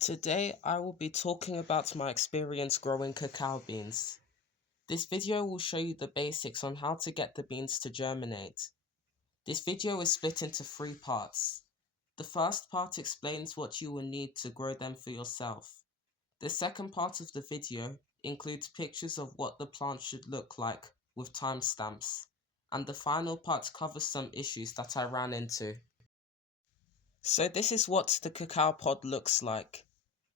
Today I will be talking about my experience growing cacao beans. This video will show you the basics on how to get the beans to germinate. This video is split into 3 parts. The first part explains what you will need to grow them for yourself. The second part of the video includes pictures of what the plant should look like with timestamps. And the final part covers some issues that I ran into. So this is what the cacao pod looks like.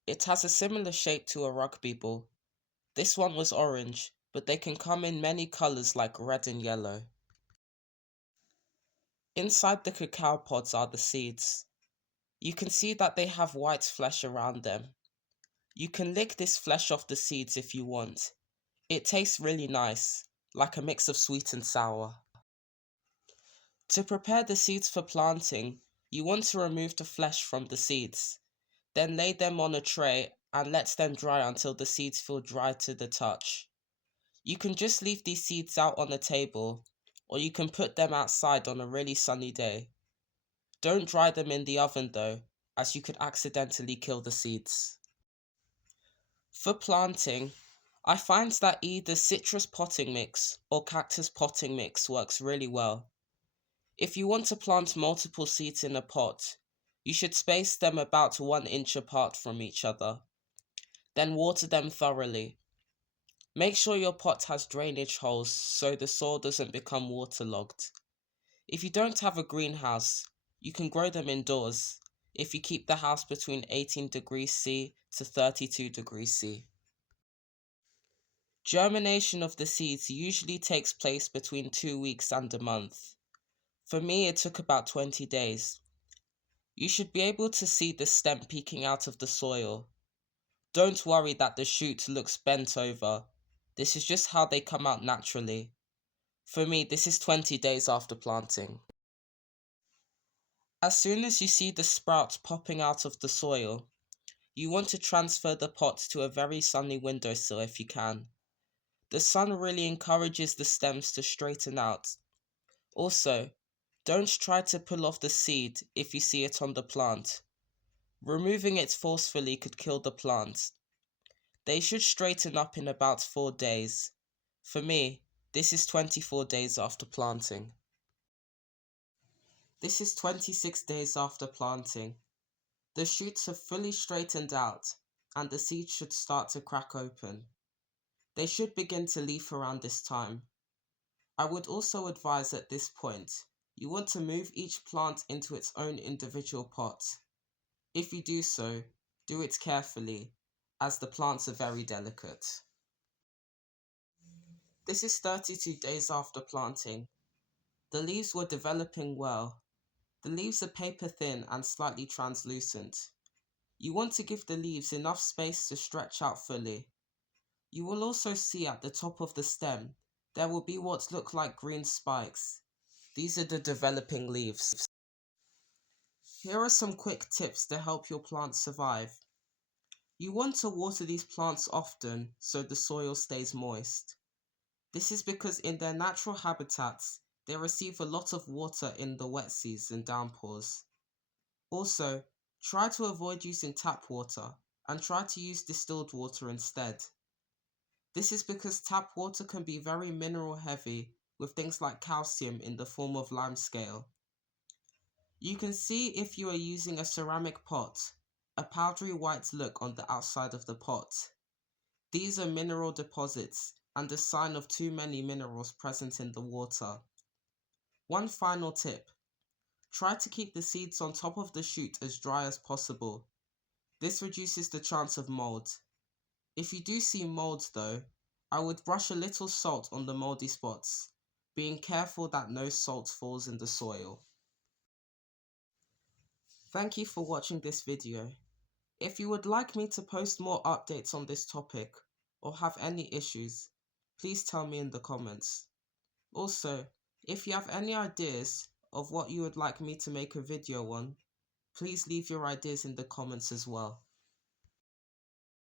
It has a similar shape to a rugby ball. This one was orange, but they can come in many colors like red and yellow. Inside the cacao pods are the seeds. You can see that they have white flesh around them. You can lick this flesh off the seeds if you want. It tastes really nice, like a mix of sweet and sour. To prepare the seeds for planting, you want to remove the flesh from the seeds. Then lay them on a tray and let them dry until the seeds feel dry to the touch. You can just leave these seeds out on a table, or you can put them outside on a really sunny day. Don't dry them in the oven though, as you could accidentally kill the seeds. For planting, I find that either citrus potting mix or cactus potting mix works really well. If you want to plant multiple seeds in a pot, you should space them about 1 inch apart from each other. Then water them thoroughly. Make sure your pot has drainage holes so the soil doesn't become waterlogged. If you don't have a greenhouse, you can grow them indoors if you keep the house between 18 degrees C to 32 degrees C. Germination of the seeds usually takes place between 2 weeks and a month. For me, it took about 20 days. You should be able to see the stem peeking out of the soil. Don't worry that the shoot looks bent over. This is just how they come out naturally. For me, this is 20 days after planting. As soon as you see the sprouts popping out of the soil, you want to transfer the pot to a very sunny windowsill if you can. The sun really encourages the stems to straighten out. Also, don't try to pull off the seed if you see it on the plant. Removing it forcefully could kill the plant. They should straighten up in about 4 days. For me, this is 24 days after planting. This is 26 days after planting. The shoots have fully straightened out and the seeds should start to crack open. They should begin to leaf around this time. I would also advise at this point, you want to move each plant into its own individual pot. If you do so, do it carefully, as the plants are very delicate. This is 32 days after planting. The leaves were developing well. The leaves are paper thin and slightly translucent. You want to give the leaves enough space to stretch out fully. You will also see at the top of the stem, there will be what look like green spikes. These are the developing leaves. Here are some quick tips to help your plants survive. You want to water these plants often so the soil stays moist. This is because in their natural habitats, they receive a lot of water in the wet season downpours. Also, try to avoid using tap water and try to use distilled water instead. This is because tap water can be very mineral heavy with things like calcium in the form of limescale. You can see if you are using a ceramic pot, a powdery white look on the outside of the pot. These are mineral deposits and a sign of too many minerals present in the water. One final tip. Try to keep the seeds on top of the shoot as dry as possible. This reduces the chance of mold. If you do see molds though, I would brush a little salt on the moldy spots, being careful that no salt falls in the soil. Thank you for watching this video. If you would like me to post more updates on this topic, or have any issues, please tell me in the comments. Also, if you have any ideas of what you would like me to make a video on, please leave your ideas in the comments as well.